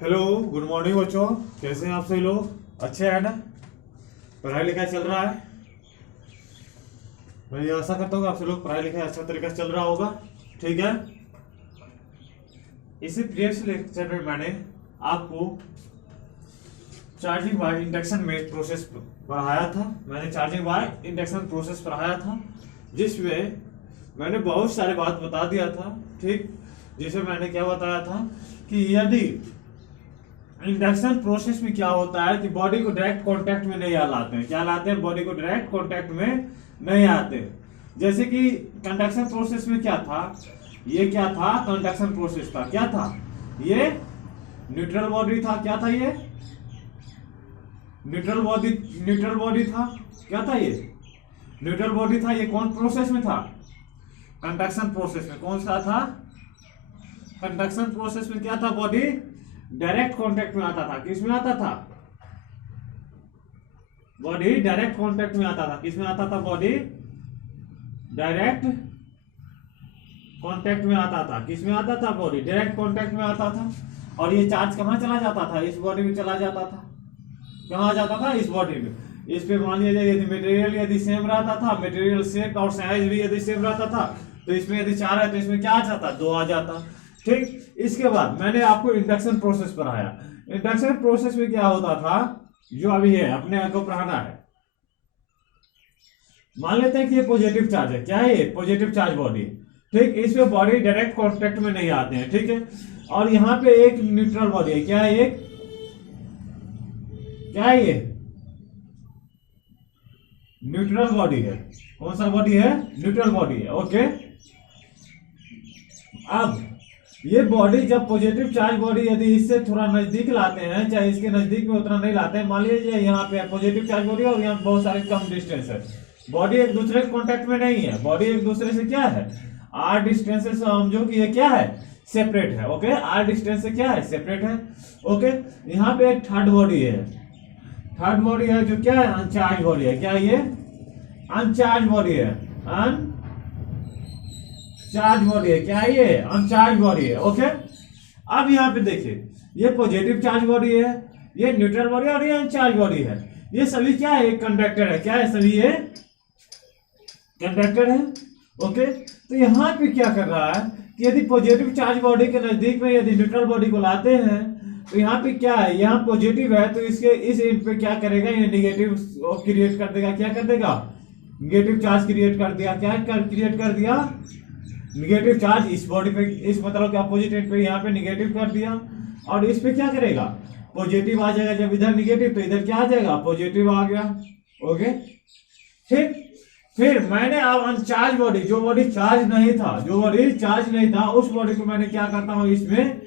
Hello, good morning बच्चों। कैसे हैं आप सभी लोग? अच्छे हैं ना? पढ़ाई लिखाई चल रहा है? मैं ये आशा करता हूँ कि आप सभी लोग पढ़ाई लिखाई अच्छा तरीके से चल रहा होगा। ठीक है। इसी प्रीवियस लेक्चर में मैंने आपको चार्जिंग वायर इंडक्शन में प्रोसेस पढ़ाया था। मैंने चार्जिंग वायर इंडक्शन प्रोसेस पढ़ाया था, जिसमें मैंने बहुत सारे बात बता दिया था। ठीक, जिसमें मैंने क्या बताया था कि यदि इंडक्शन प्रोसेस में क्या होता है कि बॉडी को डायरेक्ट कांटेक्ट में नहीं लाते हैं। क्या लाते हैं? बॉडी को डायरेक्ट कांटेक्ट में नहीं आते। जैसे कि कंडक्शन प्रोसेस में क्या था, ये क्या था? कंडक्शन प्रोसेस था। क्या था ये? न्यूट्रल बॉडी था। क्या था ये? न्यूट्रल बॉडी था। क्या था ये? न्यूट्रल बॉडी था। ये कौन प्रोसेस में था? कंडक्शन प्रोसेस में। कौन सा था? कंडक्शन प्रोसेस में क्या था? बॉडी डायरेक्ट कांटेक्ट में आता था। किस में आता था? बॉडी डायरेक्ट कांटेक्ट में आता था। किस में आता था? बॉडी डायरेक्ट कांटेक्ट में आता था। किस में आता था? बॉडी डायरेक्ट कांटेक्ट में आता था। और ये चार्ज कहां चला जाता था? इस बॉडी में चला जाता था। कहां जाता था? इस बॉडी में। इस पे मान लीजिए यदि मटेरियल यदि सेम रहता था, मटेरियल शेप और साइज भी यदि सेम रहता था, तो इसमें यदि 4 है तो इसमें क्या आ जाता? 2 आ जाता। ठीक। इसके बाद मैंने आपको इंडक्शन प्रोसेस पढ़ाया। इंडक्शन प्रोसेस में क्या होता था, जो अभी है अपने को पढ़ाना है। मान लेते हैं कि ये पॉजिटिव चार्ज है। क्या है ये? Positive charge body. ठीक, इसमें बॉडी डायरेक्ट कांटेक्ट में नहीं आते हैं। ठीक है। और यहाँ पे एक न्यूट्रल बॉडी है। क्या है ये? क्या है ये? न्यूट्रल बॉडी है। कौन सा बॉडी है? न्यूट्रल बॉडी है। ओके। अब ये बॉडी जब पॉजिटिव चार्ज बॉडी यदि इससे थोड़ा नजदीक लाते हैं, चाहे इसके नजदीक में उतना नहीं लाते हैं, मान लीजिए यहाँ पे पॉजिटिव चार्ज बॉडी और यहाँ बहुत सारे कम डिस्टेंस है, बॉडी एक दूसरे के कांटेक्ट में नहीं है, बॉडी एक दूसरे से क्या है? आर डिस्टेंस से समझो कि ये क्या है? सेपरेट है। ओके, आर डिस्टेंस से क्या है? सेपरेट है। ओके। यहाँ पे एक थर्ड बॉडी है। थर्ड बॉडी है जो क्या है? अनचार्ज बॉडी है। क्या ये? अनचार्ज बॉडी है। चार्ज बॉडी है। क्या है ये? अनचार्ज बॉडी है। ओके। अब यहाँ पे देखिए, ये पॉजिटिव चार्ज बॉडी है, ये न्यूट्रल बॉडी और ये अनचार्ज बॉडी है। ये सभी क्या है? एक कंडक्टर है। क्या है? सभी ये कंडक्टर है। ओके। तो यहाँ पे क्या कर रहा है कि यदि पॉजिटिव चार्ज बॉडी के नजदीक में यदि न्यूट्रल बॉडी को लाते हैं, तो यहाँ पे क्या है? यहाँ पॉजिटिव है तो इसके इस एंड पे क्या करेगा? ये निगेटिव क्रिएट कर देगा। क्या कर देगा? निगेटिव चार्ज क्रिएट कर दिया। क्या क्रिएट कर दिया? निगेटिव चार्ज इस बॉडी पे, इस मतलब कि अपोजिट एंड पे यहाँ पे निगेटिव कर दिया। और इस पे क्या करेगा? पॉजिटिव आ जाएगा। जब इधर निगेटिव तो इधर क्या आ जाएगा? पॉजिटिव आ गया। ओके। ठीक। फिर मैंने अब अनचार्ज बॉडी, जो बॉडी चार्ज नहीं था, जो बॉडी चार्ज नहीं था, उस बॉडी को मैंने क्या करता हूँ? इसमें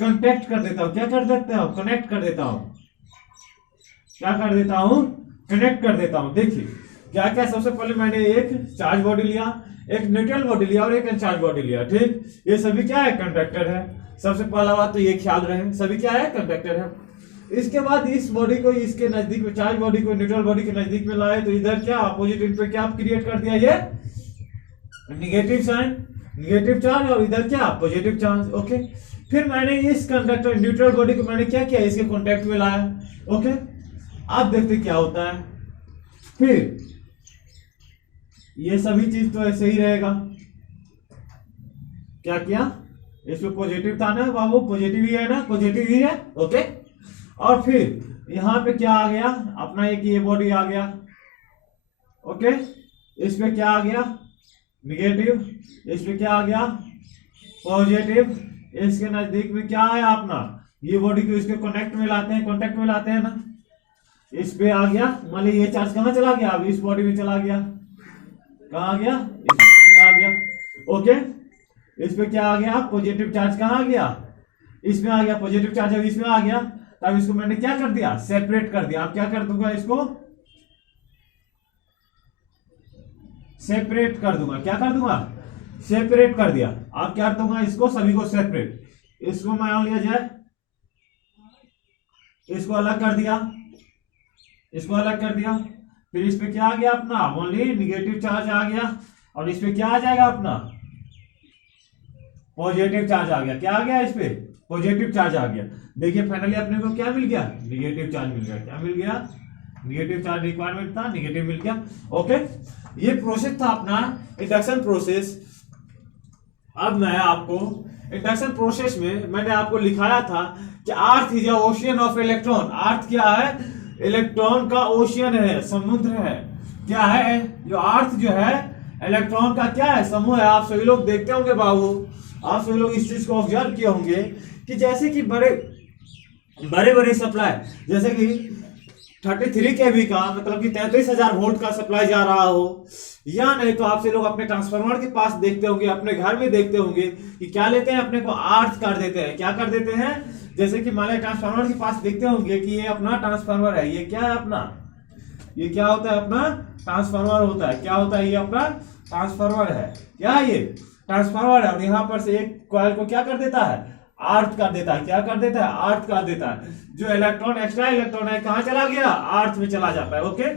कंटेक्ट कर देता हूँ। क्या कर देता हूँ? कनेक्ट कर देता हूँ। क्या कर देता हूँ? कनेक्ट कर देता हूँ। देखिए क्या क्या। सबसे पहले मैंने एक चार्ज बॉडी लिया, एक न्यूट्रल बॉडी लिया और एक अनचार्ज बॉडी लिया। ठीक, ये सभी क्या है? कंडक्टर है। सबसे पहला बात तो ये ख्याल रहे, सभी क्या है? कंडक्टर है। इसके बाद इस बॉडी को इसके नजदीक में, चार्ज बॉडी को न्यूट्रल बॉडी के नजदीक में लाए, तो इधर क्या अपोजिट एंड पे क्या क्रिएट कर दिया? ये निगेटिव साइन, निगेटिव चार्ज, और इधर क्या? Positive charge. ओके। फिर मैंने इस कंडक्टर न्यूट्रल बॉडी को मैंने क्या किया? इसके कॉन्टेक्ट में लाया। ओके। अब देखते क्या होता है। फिर ये सभी चीज तो ऐसे ही रहेगा। क्या किया? इसमें पॉजिटिव था ना बाबू? पॉजिटिव ही है ना? पॉजिटिव ही है। ओके। और फिर यहाँ पे क्या आ गया? अपना एक ये बॉडी आ गया। ओके। इस पे क्या आ गया? निगेटिव। इस पे क्या आ गया? पॉजिटिव। इसके नजदीक में क्या है? अपना ये बॉडी को इसके कनेक्ट में लाते हैं, कांटेक्ट में लाते हैं ना। इस पे आ गया। मान लीजिए ये चार्ज कहाँ चला गया? अब इस बॉडी में चला गया। कहाँ आ गया? इस बॉडी में आ गया। ओके। इस पे क्या आ गया? Positive charge. कहाँ आ गया? इसमें आ गया पॉजिटिव चार्ज। अब इसमें आ गया, तब इसको मैंने क्या कर दिया? सेपरेट कर दिया। अब क्या कर दूंगा? इसको सेपरेट कर दूंगा। क्या कर दूंगा? सेपरेट कर दिया। अब क्या कर दूंगा? इसको सभी को सेपरेट, इसको मान लिया जाए, इसको अलग कर दिया, इसको अलग कर दिया। फिर इस पे क्या आ गया? अपना ओनली निगेटिव चार्ज आ गया। और इस पे क्या आ जाएगा? अपना पॉजिटिव चार्ज आ गया। क्या आ गया? इस पे पॉजिटिव चार्ज आ गया। देखिए फाइनली अपने को क्या मिल गया, निगेटिव चार्ज मिल गया। क्या मिल गया, निगेटिव चार्ज रिक्वायरमेंट था, निगेटिव मिल गया। ओके, ये प्रोसेस था अपना इंडक्शन प्रोसेस। अब मैं आपको इंडक्शन प्रोसेस में मैंने आपको लिखाया था कि earth is ocean of electron. Earth क्या है, इलेक्ट्रॉन का ओशियन है, समुद्र है। क्या है, जो अर्थ जो है इलेक्ट्रॉन का क्या है, समूह है। आप सभी लोग देखते होंगे बाबू, आप सभी लोग इस चीज को ऑब्जर्व किए होंगे कि जैसे कि बड़े बड़े सप्लाई, जैसे कि 33 kV का मतलब कि 33,000 वोल्ट का सप्लाई जा रहा हो, या नहीं तो आपसे लोग अपने ट्रांसफार्मर के पास देखते होंगे, अपने घर में देखते होंगे कि क्या लेते हैं, अपने को अर्थ कर देते हैं। क्या कर देते हैं, जैसे कि मान लो ट्रांसफार्मर के पास देखते होंगे कि ये अपना ट्रांसफार्मर है। ये क्या है अपना, ये क्या होता है, अपना ट्रांसफार्मर होता है। क्या होता है, ये अपना ट्रांसफार्मर है। क्या है, ये ट्रांसफार्मर है। और यहाँ पर से एक कॉइल को क्या कर देता है, अर्थ कर देता है। क्या कर देता है, अर्थ कर देता है। जो इलेक्ट्रॉन एक्स्ट्रा इलेक्ट्रॉन है कहाँ चला गया, अर्थ में चला जाता है। ओके,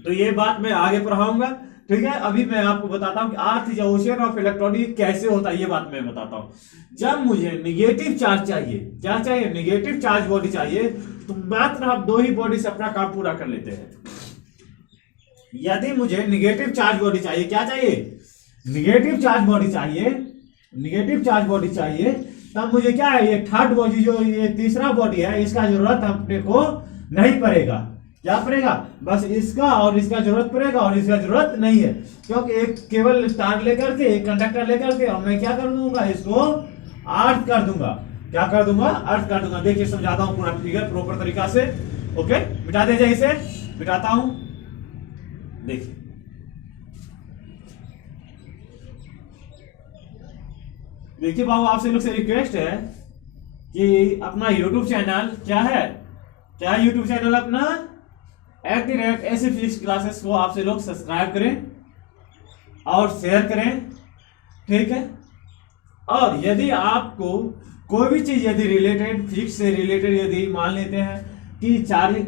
तो ये बात मैं आगे पढ़ाऊंगा, ठीक है। अभी मैं आपको बताता हूँ कि earth is ocean of electron कैसे होता है, ये बात मैं बताता हूँ। जब मुझे निगेटिव चार्ज चाहिए, क्या चाहिए, निगेटिव चार्ज बॉडी चाहिए, तो मात्र आप दो ही बॉडी से अपना काम पूरा कर लेते हैं। यदि मुझे निगेटिव चार्ज बॉडी चाहिए, क्या चाहिए, निगेटिव चार्ज बॉडी चाहिए, निगेटिव चार्ज बॉडी चाहिए, तब मुझे क्या है, ये थर्ड बॉडी, जो ये तीसरा बॉडी है, इसका जरूरत अपने को नहीं पड़ेगा। क्या पड़ेगा, बस इसका और इसका जरूरत पड़ेगा, और इसका जरूरत नहीं है, क्योंकि एक केवल तार लेकर के, एक कंडक्टर लेकर के, और मैं क्या कर दूंगा, इसको अर्थ कर दूंगा। क्या कर दूंगा, अर्थ कर दूंगा। देखिए समझाता हूं पूरा फिगर प्रॉपर तरीका से। ओके, मिटा दे जाए, इसे मिटाता हूं। देखिए देखिए बाबू, आपसे लोग से रिक्वेस्ट है कि अपना YouTube चैनल क्या है, क्या है YouTube चैनल अपना, @ऐसे फिजिक्स क्लासेस को आपसे लोग सब्सक्राइब करें और शेयर करें, ठीक है। और यदि आपको कोई भी चीज यदि रिलेटेड, फिजिक्स से रिलेटेड, यदि मान लेते हैं कि चार्जिंग,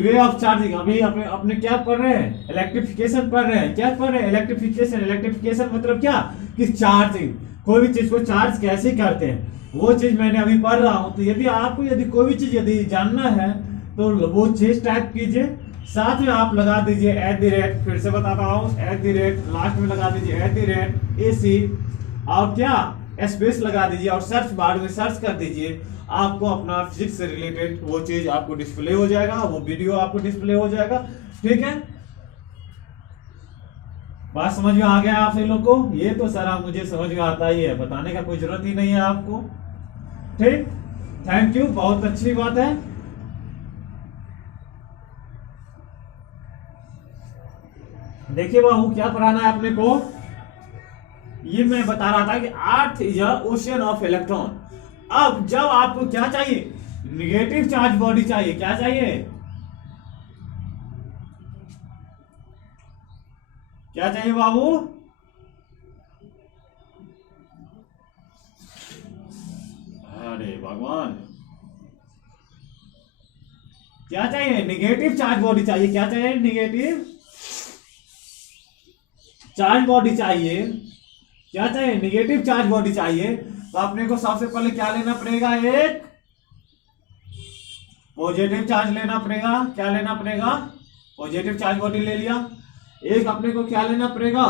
वे ऑफ चार्जिंग, अभी अपने क्या पढ़ रहे हैं, इलेक्ट्रिफिकेशन पढ़ रहे हैं। क्या पढ़ रहे हैं, इलेक्ट्रिफिकेशन। इलेक्ट्रिफिकेशन मतलब क्या, कि चार्जिंग, कोई भी चीज को चार्ज कैसे करते हैं, वो चीज मैंने अभी पढ़ रहा हूं। तो यदि आपको यदि कोई भी चीज यदि जानना है तो वो चीज टाइप कीजिए, साथ में आप लगा दीजिए @, फिर से बताता हूँ, @ लास्ट में लगा दीजिए @AC, और क्या स्पेस लगा दीजिए, और सर्च बार में सर्च कर दीजिए। आपको अपना फिजिक्स से रिलेटेड वो चीज आपको डिस्प्ले हो जाएगा, वो वीडियो आपको डिस्प्ले हो जाएगा, ठीक है। बात समझ में आ गया आप सभी लोग को, ये तो सारा मुझे समझ में आता ही है, बताने का कोई जरूरत ही नहीं है आपको, ठीक। थैंक यू, बहुत अच्छी बात है। देखिए बाबू, क्या पढ़ाना है अपने को, ये मैं बता रहा था कि earth is ocean of electron. अब जब आपको क्या चाहिए, निगेटिव चार्ज बॉडी चाहिए। क्या चाहिए, क्या चाहिए बाबू, अरे भगवान, क्या चाहिए, निगेटिव चार्ज बॉडी चाहिए। क्या चाहिए, निगेटिव चार्ज बॉडी चाहिए। क्या चाहिए, निगेटिव चार्ज बॉडी चाहिए। तो अपने को सबसे पहले क्या लेना पड़ेगा, एक पॉजिटिव चार्ज लेना पड़ेगा। क्या लेना पड़ेगा, पॉजिटिव चार्ज बॉडी ले लिया। एक अपने को क्या लेना पड़ेगा,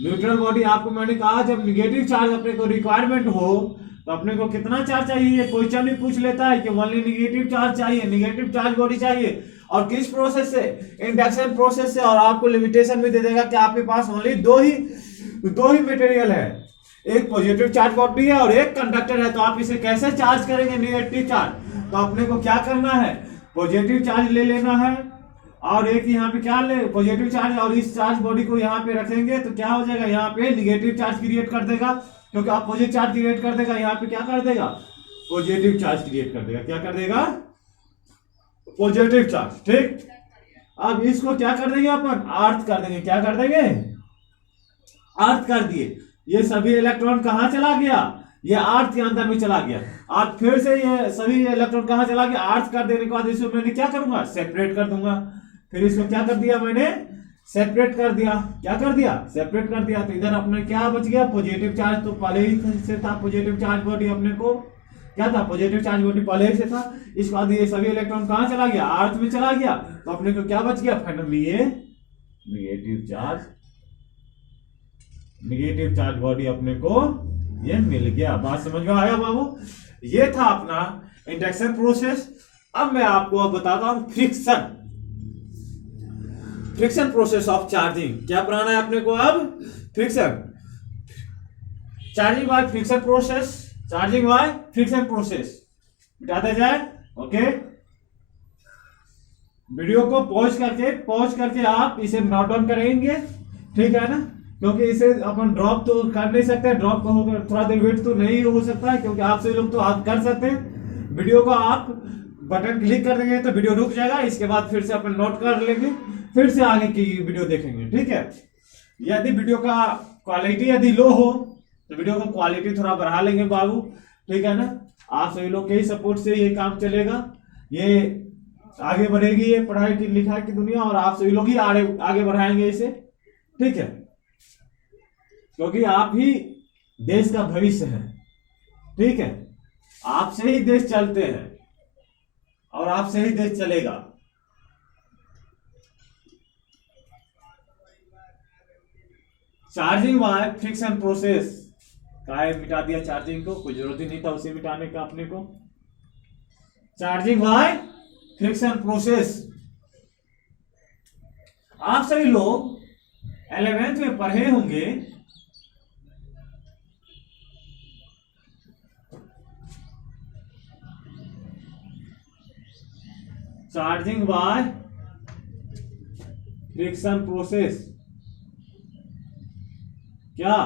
न्यूट्रल बॉडी। आपको मैंने कहा जब निगेटिव चार्ज अपने को रिक्वायरमेंट हो तो अपने को कितना चार्ज चाहिए, क्वेश्चन भी पूछ लेता है कि ओनली निगेटिव चार्ज चाहिए, निगेटिव चार्ज बॉडी चाहिए। और किस प्रोसेस से, इंडक्शन प्रोसेस से। और आपको लिमिटेशन भी दे देगा कि आपके पास ओनली दो ही मटेरियल है, एक पॉजिटिव चार्ज बॉडी है और एक कंडक्टर है। तो आप इसे कैसे चार्ज करेंगे, निगेटिव चार्ज। तो अपने को क्या करना है, पॉजिटिव चार्ज ले लेना है, और एक यहाँ पे क्या ले, पॉजिटिव चार्ज, और इस चार्ज बॉडी को यहाँ पे रखेंगे तो क्या हो जाएगा, यहाँ पे निगेटिव चार्ज क्रिएट कर देगा, क्योंकि आप पॉजिटिव चार्ज क्रिएट कर देगा, यहाँ पे क्या कर देगा, पॉजिटिव चार्ज क्रिएट कर देगा। क्या कर देगा, पॉजिटिव चार्ज, ठीक। अब इसको क्या कर देंगे अपन, अर्थ कर देंगे। क्या कर देंगे, अर्थ कर दिए। ये सभी इलेक्ट्रॉन कहाँ चला गया, ये अर्थ के अंदर में चला गया। अब फिर से ये सभी इलेक्ट्रॉन कहाँ चला गया, अर्थ कर देने के बाद इसको मैंने क्या करूंगा, सेपरेट कर दूंगा। फिर इसको क्या कर दिया मैंने, सेपरेट कर दिया। क्या कर दिया? सेपरेट कर दिया। तो इधर अपने क्या बच गया? पॉजिटिव चार्ज तो पहले ही से था, पॉजिटिव चार्ज बॉडी अपने को क्या था? पॉजिटिव चार्ज बॉडी पहले ही से था। इसके बाद ये सभी इलेक्ट्रॉन कहाँ चला गया? अर्थ में चला गया। तो अपने को क्या बच गया? फाइनली ये निगेटिव चार्ज बॉडी अपने को ये मिल गया। बात समझ में आया बाबू? ये था अपना इंडक्शन प्रोसेस। अब मैं आपको बताता हूं फ्रिक्शन प्रोसेस ऑफ चार्जिंग। क्या पढ़ाना है अपने को अब? Friction, charging by friction process, charging by friction process बताते जाए। ओके, वीडियो को पॉज करके आप इसे नोट डाउन करेंगे, ठीक है ना? क्योंकि इसे अपन ड्रॉप तो कर नहीं सकते, ड्रॉप को थोड़ा देर वेट तो नहीं हो सकता है, क्योंकि आप सभी लोग तो आप कर सकते हैं। वीडियो को आप बटन क्लिक कर देंगे तो वीडियो रुक जाएगा। इसके बाद फिर से अपन नोट कर लेंगे, फिर से आगे की वीडियो देखेंगे, ठीक है? यदि वीडियो का क्वालिटी यदि लो हो तो वीडियो का क्वालिटी थोड़ा बढ़ा लेंगे बाबू, ठीक है ना? आप सभी लोग के ही सपोर्ट से ये काम चलेगा, ये आगे बढ़ेगी ये पढ़ाई की लिखाई की दुनिया, और आप सभी लोग ही आगे बढ़ाएंगे इसे, ठीक है? क्योंकि आप ही देश का भविष्य है, ठीक है? आपसे ही देश चलते हैं और आपसे ही देश चलेगा। चार्जिंग बाय फ्रिक्शन प्रोसेस का मिटा दिया चार्जिंग को, कोई जरूरत ही नहीं था उसे मिटाने का अपने को। चार्जिंग बाय फ्रिक्शन प्रोसेस आप सभी लोग 11th में पढ़े होंगे। चार्जिंग बाय फ्रिक्शन प्रोसेस क्या?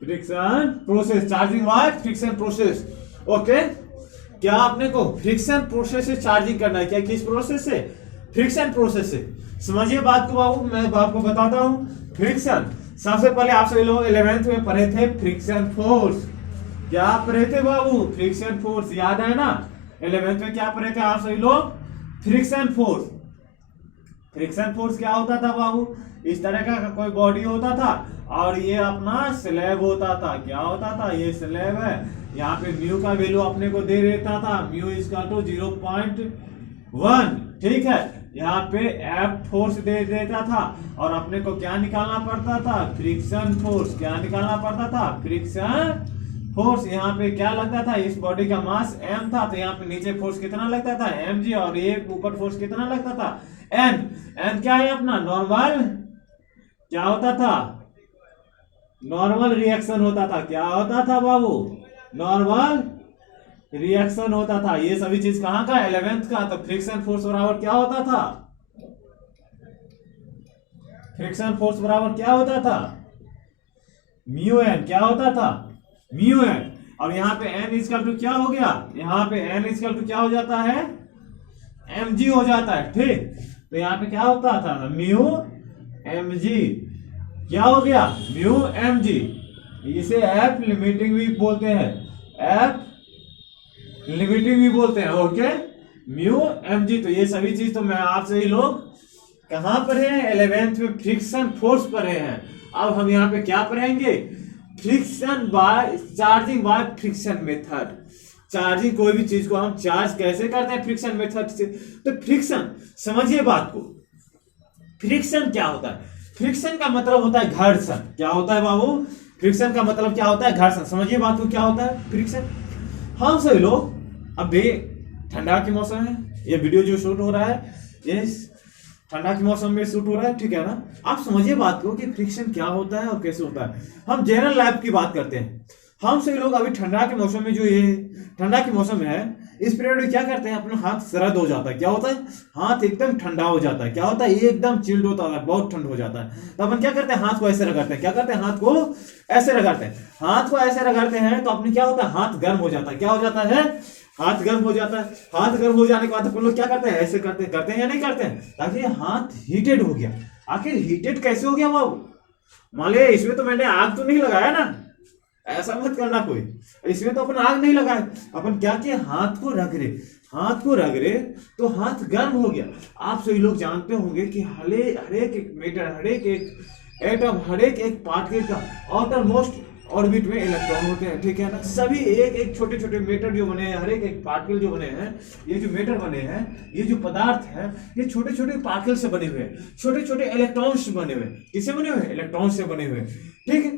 Friction process, charging by friction process. Okay, क्या आपने को फ्रिक्शन प्रोसेस से चार्जिंग करना है? क्या किस प्रोसेस से? फ्रिक्शन प्रोसेस से। समझिए बात को बाबू, मैं आपको बताता हूं। फ्रिक्शन, सबसे पहले आप सभी लोग 11th में पढ़े थे फ्रिक्शन फोर्स। क्या पढ़े थे बाबू? फ्रिक्शन फोर्स, याद है ना? 11th में क्या पढ़े थे आप सभी लोग? Friction force. फ्रिक्शन फोर्स क्या होता था बाबू? इस तरह का कोई बॉडी होता था और ये अपना स्लैब होता था। क्या होता था? ये स्लैब है। यहाँ पे म्यू का वैल्यू अपने को दे देता था, म्यू इक्वल टू 0.1, ठीक है? यहाँ पे एफ फोर्स दे देता था और अपने को क्या निकालना पड़ता था? Friction force. क्या निकालना पड़ता था? Friction force. यहाँ पे क्या लगता था? इस बॉडी का मास m था, तो यहाँ पे नीचे फोर्स कितना लगता था? mg, और ये ऊपर फोर्स कितना लगता था? n। n क्या है अपना? नॉर्मल। क्या होता था? नॉर्मल रिएक्शन होता था। क्या होता था बाबू? नॉर्मल रिएक्शन होता था। ये सभी चीज कहाँ का? 11th का। तो फ्रिक्शन फोर्स बराबर क्या होता था? फ्रिक्शन फोर्स बराबर क्या होता था? Mu N. क्या होता था? Mu N. और यहाँ पे एन इक्वल टू क्या हो गया? यहाँ पे एन इक्वल टू क्या हो जाता है? mg हो जाता है, ठीक? तो यहाँ पे क्या होता था? Mu mg। क्या हो गया? Mu mg। इसे एफ लिमिटिंग भी बोलते हैं, एफ लिमिटिंग भी बोलते हैं। Okay, mu mg। तो ये सभी चीज तो मैं आप सभी लोग कहाँ पढ़े हैं? 11th में फ्रिक्शन फोर्स पढ़े हैं। अब हम यहाँ पे क्या पढ़ेंगे? Friction by charging by friction method. Charging, कोई भी चीज को हम चार्ज कैसे करते हैं? फ्रिक्शन मेथड से। तो फ्रिक्शन, समझिए बात को, फ्रिक्शन क्या होता है? फ्रिक्शन का मतलब होता है घर्षण। क्या होता है बाबू? फ्रिक्शन का मतलब क्या होता है? घर्षण। समझिए बात को, क्या होता है फ्रिक्शन? हम सभी लोग अभी ठंडा के मौसम है, ये वीडियो जो शूट हो रहा है ये ठंडा के मौसम में शूट हो रहा है, ठीक है ना? आप समझिए बात को कि फ्रिक्शन क्या होता है और कैसे होता है। हम जनरल लाइफ की बात करते हैं। हम सभी लोग अभी ठंडा के मौसम में, जो ये ठंडा के मौसम है, इस पीरियड में क्या करते हैं? अपना हाथ सरद हो जाता है। क्या होता है? हाथ एकदम ठंडा हो जाता है। क्या होता है? ये एकदम चिल्ड होता है, बहुत ठंड हो जाता है। तो अपन क्या करते हैं? हाथ को ऐसे रगड़ते हैं। क्या करते हैं? हाथ को ऐसे रगड़ते हैं। हाथ को ऐसे रगड़ते हैं तो अपने क्या होता है? हाथ गर्म हो जाता है। क्या हो जाता है? हाथ गर्म हो जाता है। हाथ गर्म हो जाने के बाद अपन लोग क्या करते हैं? ऐसे करते हैं या नहीं करते हैं? ताकि हाथ हीटेड हो गया। आखिर हीटेड कैसे हो गया बाबू? मान लिया इसमें तो मैंने आग तो नहीं लगाया ना, ऐसा मत करना कोई। इसमें तो अपन आग नहीं लगाए, अपन क्या किए, हाथ को रगड़े, हाथ को रगड़े तो हाथ गर्म हो गया। आप सभी लोग जानते होंगे कि हर एक मेटर, हर एक एटम, हर एक पार्टिकल का आउटर मोस्ट ऑर्बिट में इलेक्ट्रॉन होते हैं, ठीक है ना। सभी एक एक छोटे छोटे मेटर जो बने हैं, हर एक पार्टिकल जो बने हैं, ये जो मेटर बने हैं, ये जो पदार्थ है, ये छोटे छोटे पार्टिकल से बने हुए हैं, छोटे छोटे इलेक्ट्रॉन्स से बने हुए हैं। किससे बने हुए हैं? इलेक्ट्रॉन से बने हुए हैं, ठीक है।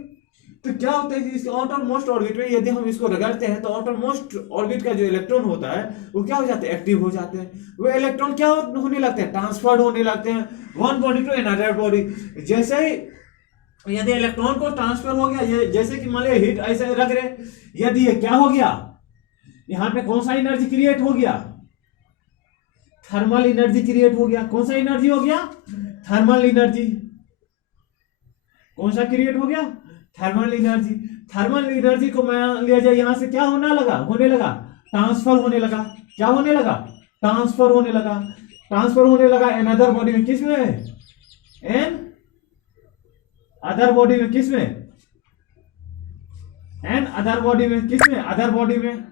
तो क्या होता है कि इसके आउटर मोस्ट ऑर्बिट में यदि हम इसको रगड़ते हैं तो आउटर मोस्ट ऑर्बिट का जो इलेक्ट्रॉन होता है वो क्या हो जाते हैं, एक्टिव हो जाते हैं। वो इलेक्ट्रॉन क्या होने लगते हैं, ट्रांसफर्ड होने लगते हैं one body to another body. जैसे ही यदि इलेक्ट्रॉन को ट्रांसफर हो गया, ये जैसे कि मान लिया हीट ऐसे रख रहे, यदि ये क्या हो गया, यहां पे कौन सा एनर्जी क्रिएट हो गया, थर्मल एनर्जी क्रिएट हो गया। कौन सा एनर्जी हो गया, थर्मल एनर्जी। कौन सा क्रिएट हो गया, थर्मल एनर्जी। थर्मल एनर्जी को मान लिया जाए यहां से क्या होने लगा, ट्रांसफर होने लगा। क्या होने लगा, ट्रांसफर होने लगा। ट्रांसफर होने लगा अनदर बॉडी में, किस में, एन अदर बॉडी में, किस में, एन अदर बॉडी में, किस में, अदर बॉडी में।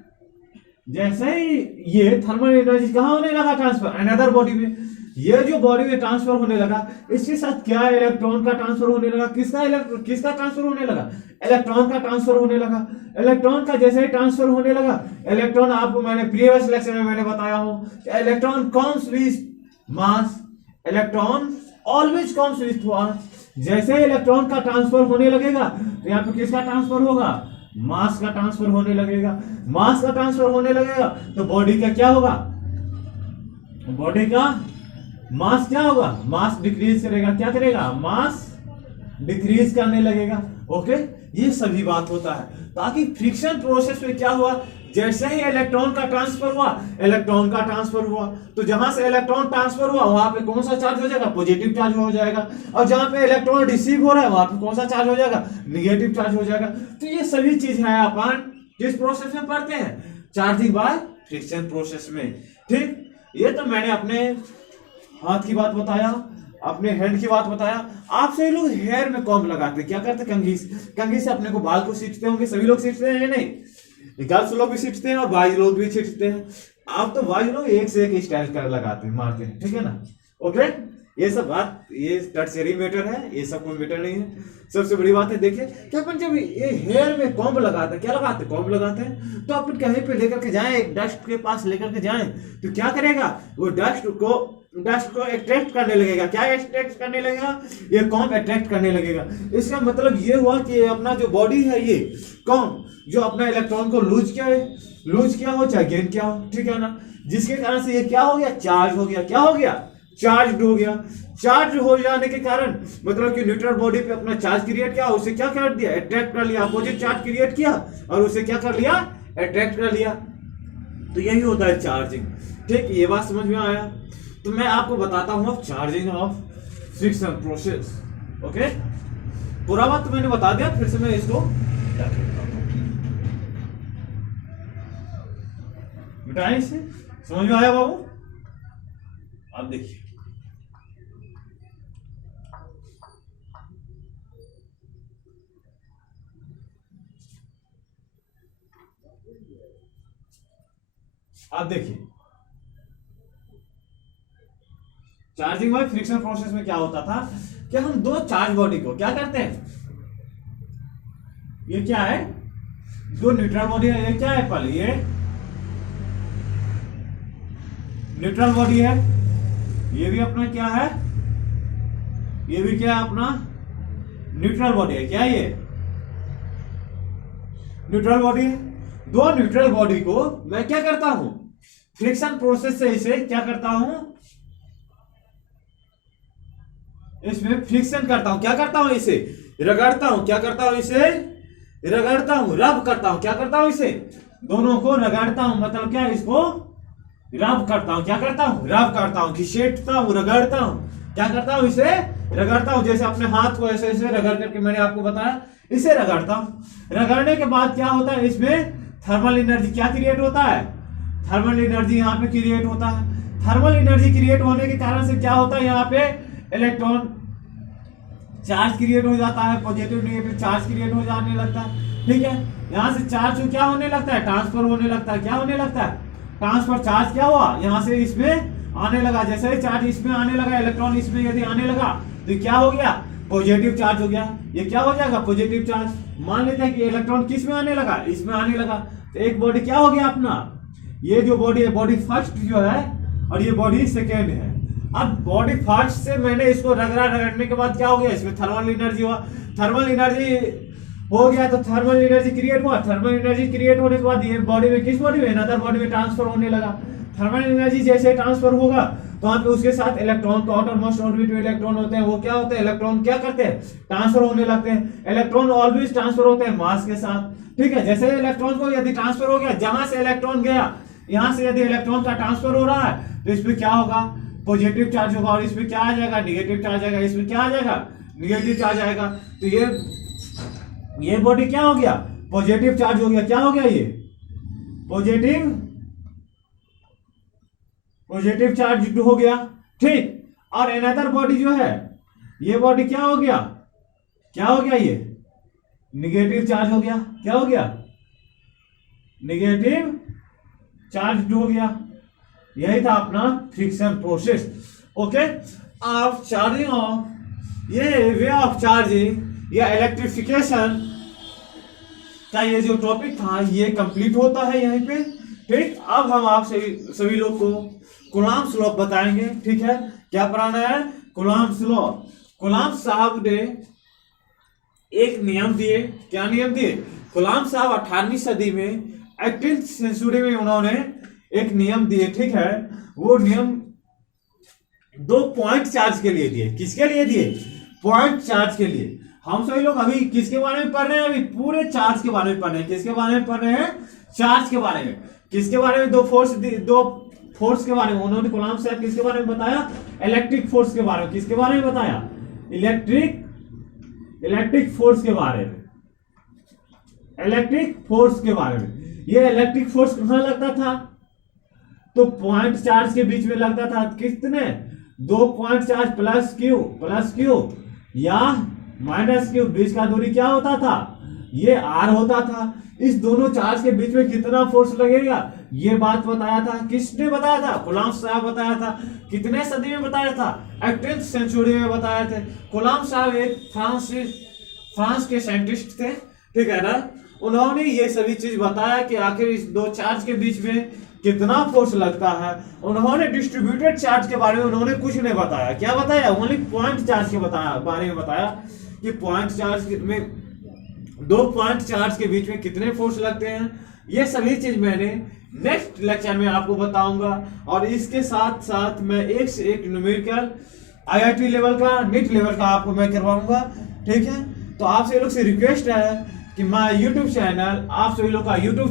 जैसे ही ये थर्मल एनर्जी कहां होने लगा, ट्रांसफर अनदर बॉडी में। ये जो बॉडी में ट्रांसफर होने लगा, इसके साथ क्या इलेक्ट्रॉन का ट्रांसफर होने लगा, किसका ट्रांसफर होने लगा, इलेक्ट्रॉन का ट्रांसफर होने लगा। इलेक्ट्रॉन का जैसे ही ट्रांसफर होने लगा, इलेक्ट्रॉन, आपको मैंने प्रीवियस लेक्चर में मैंने बताया हूं, electron comes with mass, electron always comes with mass. जैसे ही इलेक्ट्रॉन का ट्रांसफर होने लगेगा तो यहाँ पे किसका ट्रांसफर होगा, मास का ट्रांसफर होने लगेगा। मास का ट्रांसफर होने लगेगा तो बॉडी का क्या होगा, बॉडी का मास क्या होगा, मास डिक्रीज करेगा। क्या करेगा, मास डिक्रीज करने लगेगा। ओके, ये सभी बात होता है। ताकि फ्रिक्शन प्रोसेस में क्या हुआ, जैसे ही इलेक्ट्रॉन का ट्रांसफर हुआ, तो जहां से इलेक्ट्रॉन ट्रांसफर हुआ वहां पे कौन सा चार्ज हो जाएगा, पॉजिटिव चार्ज हो जाएगा। और जहां पे इलेक्ट्रॉन रिसीव हो रहा है वहां पे कौन सा चार्ज हो जाएगा, निगेटिव चार्ज हो जाएगा। तो ये सभी चीज है अपन किस प्रोसेस में पढ़ते हैं, चार्जिंग बाय फ्रिक्शन प्रोसेस में। ठीक, ये तो मैंने अपने हाथ की बात बताया, अपने हैंड की बात बताया। आप सभी लोग हेयर में कॉम्ब लगाते हैं, क्या करते हैं, कंघी से अपने को बाल को सींचते होंगे। सभी लोग सींचते हैं या नहीं, गर्ल्स लोग भी सींचते हैं और बॉयज लोग भी सींचते हैं। आप तो बॉयज लोग एक से एक स्टाइल कर लगाते हैं, मारते हैं, ठीक है ना। ओके, ये सब बात, ये टर्शियरी मैटर है, ये सब कोई मैटर नहीं है। सबसे बड़ी बात है, देखिए कि अपन जब ये हेयर में कॉम्ब लगाते हैं, क्या लगाते हैं, कॉम्ब लगाते हैं, तो अपन कहीं पे लेकर के जाएं, डस्ट के पास लेकर के जाएं, तो क्या करेगा, वो डस्ट को अट्रैक्ट करने लगेगा। क्या अट्रैक्ट करने लगेगा, ये कॉम्ब अट्रैक्ट करने लगेगा। इसका मतलब ये हुआ कि अपना जो बॉडी है, ये कॉम्ब जो अपना इलेक्ट्रॉन को लूज किया हो चाहे गेन किया हो, ठीक है ना, जिसके कारण से ये क्या हो गया, चार्ज हो गया। क्या हो गया, चार्ज हो गया। चार्ज हो जाने के कारण मतलब कि न्यूट्रल बॉडी पे अपना चार्ज क्रिएट किया, उसे क्या कर दिया, अट्रैक्ट कर लिया, अपोजिट चार्ज क्रिएट किया और उसे क्या कर लिया, अट्रैक्ट कर लिया। तो यही होता है चार्जिंग। ठीक, ये बात समझ में आया। तो मैं आपको बताता हूं अब charging of friction process. Okay, पूरा बात तो मैंने बता दिया, फिर से मैं इसको मिटाएं, इसे समझ में आया बाबू। अब देखिए, आप देखिए चार्जिंग बाय फ्रिक्शन प्रोसेस में क्या होता था कि हम दो चार्ज बॉडी को क्या करते हैं, ये क्या है, दो न्यूट्रल बॉडी है, ये क्या है, पहले ये न्यूट्रल बॉडी है, ये भी अपना क्या है, ये भी क्या है, अपना न्यूट्रल बॉडी है। क्या ये न्यूट्रल बॉडी है। दो न्यूट्रल बॉडी को मैं क्या करता हूं, फ्रिक्शन प्रोसेस से इसे क्या करता हूं, इसमें फ्रिक्शन करता हूं। क्या करता हूं, इसे रगड़ता हूं। क्या करता हूं, इसे रगड़ता हूं, रब करता हूं। क्या करता हूं, इसे दोनों को रगड़ता हूं, मतलब क्या, इसको रब करता हूं। क्या करता हूं, रब करता हूं, खिसेटता हूं, रगड़ता हूं। क्या करता हूं, इसे रगड़ता हूं। जैसे अपने हाथ को ऐसे ऐसे रगड़ करके मैंने आपको बताया, इसे रगड़ता हूं। रगड़ने के बाद क्या होता है, इसमें थर्मल एनर्जी क्या क्रिएट होता है, थर्मल एनर्जी यहाँ पे क्रिएट होता है। थर्मल एनर्जी क्रिएट होने के कारण से क्या होता है, यहाँ पे इलेक्ट्रॉन चार्ज क्रिएट हो जाता है, पॉजिटिव नेगेटिव चार्ज क्रिएट हो जाने लगता है। ठीक है, यहाँ से चार्ज क्या होने लगता है, ट्रांसफर होने लगता है। क्या होने लगता है, ट्रांसफर। चार्ज क्या हुआ, यहाँ से इसमें आने लगा। जैसे ही चार्ज इसमें आने लगा, इलेक्ट्रॉन इसमें यदि आने लगा तो क्या हो गया, पॉजिटिव चार्ज हो गया। ये क्या हो जाएगा, पॉजिटिव चार्ज। मान लेते हैं कि इलेक्ट्रॉन किस में आने लगा, इसमें आने लगा। तो एक बॉडी क्या हो गया अपना, ये जो बॉडी है, बॉडी फर्स्ट जो है और ये बॉडी सेकेंड है। अब बॉडी फर्स्ट से मैंने इसको रगड़ने के बाद क्या हो गया, इसमें थर्मल एनर्जी हुआ। थर्मल एनर्जी हो गया तो थर्मल एनर्जी क्रिएट हुआ। थर्मल एनर्जी क्रिएट होने के बाद ये बॉडी में, किस बॉडी में, अनदर बॉडी में ट्रांसफर होने लगा। थर्मल एनर्जी जैसे ट्रांसफर होगा तो वहां पे उसके साथ इलेक्ट्रॉन का आउटर मोस्ट ऑर्बिट में इलेक्ट्रॉन होते हैं, वो क्या होते हैं, इलेक्ट्रॉन क्या करते हैं, ट्रांसफर होने लगते हैं। इलेक्ट्रॉन ऑलवेज ट्रांसफर होते हैं मास के साथ, ठीक है। जैसे इलेक्ट्रॉन को यदि ट्रांसफर हो गया, जहां से इलेक्ट्रॉन गया, यहां से यदि इलेक्ट्रॉन का ट्रांसफर हो रहा है तो इसमें क्या होगा, पॉजिटिव चार्ज होगा। और इसमें क्या आ जाएगा, निगेटिव चार्ज आएगा। इसमें क्या आ जाएगा, निगेटिव चार्ज आएगा। तो ये बॉडी क्या हो गया, पॉजिटिव चार्ज हो गया। क्या हो गया, ये पॉजिटिव चार्ज हो गया, ठीक। और अनदर बॉडी जो है, ये बॉडी क्या हो गया, ये निगेटिव चार्ज हो गया। क्या हो गया, निगेटिव चार्ज हो गया। यही था अपना friction process. Okay, of charging of ये वे ऑफ चार्जिंग या इलेक्ट्रिफिकेशन का ये जो टॉपिक था ये कंप्लीट होता है यहीं पे, ठीक। अब हम आप सभी लोग को कूलॉम्स लॉ बताएंगे, ठीक है। क्या पढ़ाना है, कूलॉम्स लॉ। कूलॉम साहब ने एक नियम दिए। क्या नियम दिए, कूलॉम साहब 18वीं सदी में, 18th सेंचुरी में उन्होंने एक नियम दिए, ठीक है। वो नियम 2 पॉइंट चार्ज के लिए दिए। किसके लिए दिए, पॉइंट चार्ज के लिए। हम सभी लोग अभी किसके बारे में पढ़ रहे हैं, अभी पूरे चार्ज के बारे में पढ़ रहे हैं। किसके बारे में पढ़ रहे हैं, चार्ज के बारे में। किसके बारे में, दो फोर्स के बारे में। उन्होंने कूलॉम साहब किसके बारे में बताया, इलेक्ट्रिक फोर्स के बारे में। किसके बारे में बताया, इलेक्ट्रिक फोर्स के बारे में। इलेक्ट्रिक फोर्स के बारे में। ये इलेक्ट्रिक फोर्स कहां लगता था, तो पॉइंट चार्ज के बीच में लगता था। कितने, 2 पॉइंट चार्ज प्लस क्यू या माइनस क्यू, बीच का दूरी क्या होता था, ये आर होता था। इस दोनों चार्ज के बीच में कितना फोर्स लगेगा, ये बात बताया था। किसने बताया था, कूलॉम साहब बताया था। कितने सदी में बताया था, 18th सेंचुरी में बताए थे। कूलॉम साहब एक फ्रांस के साइंटिस्ट थे, ठीक है ना। उन्होंने ये सभी चीज बताया कि आखिर इस दो चार्ज के बीच में कितना फोर्स लगता है। उन्होंने डिस्ट्रीब्यूटेड चार्ज के बारे में उन्होंने कुछ नहीं बताया। क्या बताया, ओनली पॉइंट चार्ज के बारे में बताया कि पॉइंट चार्ज में, 2 पॉइंट चार्ज के बीच में कितने फोर्स लगते हैं। ये सभी चीज मैंने नेक्स्ट लेक्चर में आपको बताऊंगा। और इसके साथ साथ मैं एक से एक न्यूमेरिकल IIT लेवल का, नीट लेवल का आपको मैं करवाऊंगा, ठीक है। तो आप सभी लोग से रिक्वेस्ट है कि मैं YouTube चैनल, आप सभी लोग का YouTube